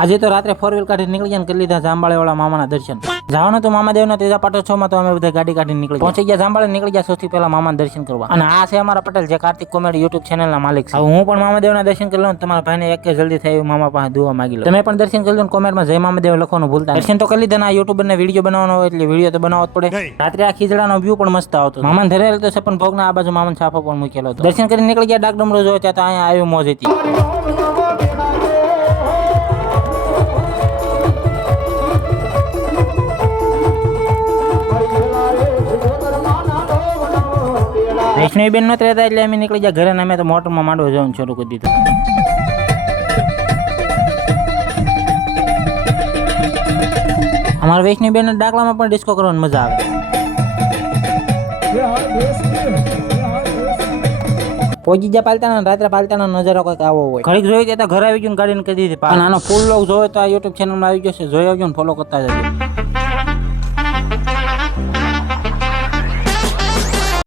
આજે તો રાત્રે 4 વ્હીલ કાઢી નીકળી ગયા, કરી લીધા જાંબાળેવાળા મામાના દર્શન. જવાનું તો મામાદેવના ત્રીજા પાટોત્સવમાં તો અમે બધા ગાડી કાઢીને નીકળી પહોંચી ગયા જાંબાળે, નીકળી ગયા સૌથી પહેલા મામાના દર્શન કરવા. અને આ છે અમારા પટેલ, જે કાર્તિક કોમેડી યુટ્યુબ ચેનલના માલિક છે. હું પણ મામાદેવના દર્શન કરી લઉં, તમારા ભાઈને એક જલ્દી થાય એવું મામા પાસે દુઆ માંગી લો. તમે પણ દર્શન કરી લો, કોમેન્ટમાં જય મામાદેવ લખવાનું ભૂલતા નહીં. દર્શન તો કરી લીધા, ના યુટ્યુબરને વિડીયો બનાવવાનો હોય એટલે વિડીયો તો બનાવવો જ પડે. રાત્રે આ ખીજડાનો વ્યૂ પણ મસ્ત આવતો. મામાને ધરેલ તો સપન ભોગના આ બાજુ મામાનો છાપો પણ મૂકેલો હતો. દર્શન કરી નીકળી ગયા ડાક ડમરો જોયો, ત્યાં તો અહીંયા આવ્યું મોજ હતી. વૈષ્ણવીબેન નો રહેતા એટલે અમે નીકળી ગયા ઘરે, અમે તો મોટરમાં માંડવો જવાનું શરૂ કરી દીધું. અમારા વૈષ્ણવીબેન ડાકલામાં પણ ડિસ્કો કરવાની મજા આવે. પહોંચી ગયા પાલતાના, રાત્રે પાલતાનો નજારો કંઈક આવો હોય. ઘડીક જોઈ ત્યાં ઘર આવી ગયું, ગાડીને કરી દીધી. આનો ફૂલ લોગ જોયો તો આ યુટ્યુબ ચેનલમાં આવી ગયો છે, જોઈ આવજો ને ફોલો કરતા જજો.